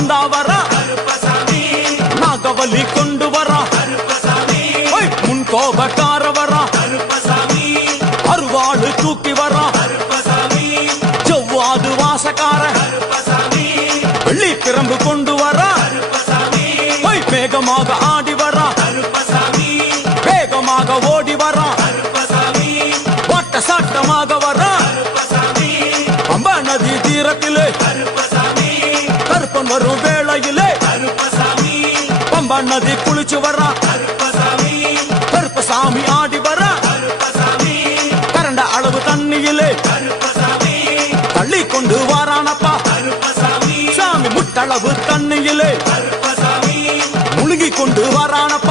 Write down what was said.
இந்த வரா நாகவலி கொண்டு வரா முன் கோபக்கார வரா அருவாடு தூக்கி வரா ஜவ்வாது வாசக்கார வெள்ளி பிரம்பு கொண்டு வரா வேகமாக ஆடி வரா வேகமாக ஓடி வரா வாட்ட சாட்டமாக வரா பம்பா நதி தீரத்திலே கருப்பன் வரும் வேளையிலே பம்பா நதி குளிச்சு வரா கருப்பசாமி ஆடி வரா கரண்ட அளவு தண்ணியிலே தள்ளி கொண்டு வாரானப்பா சாமி முட்டளவு தண்ணியிலே முழுகி கொண்டு வாரானப்பா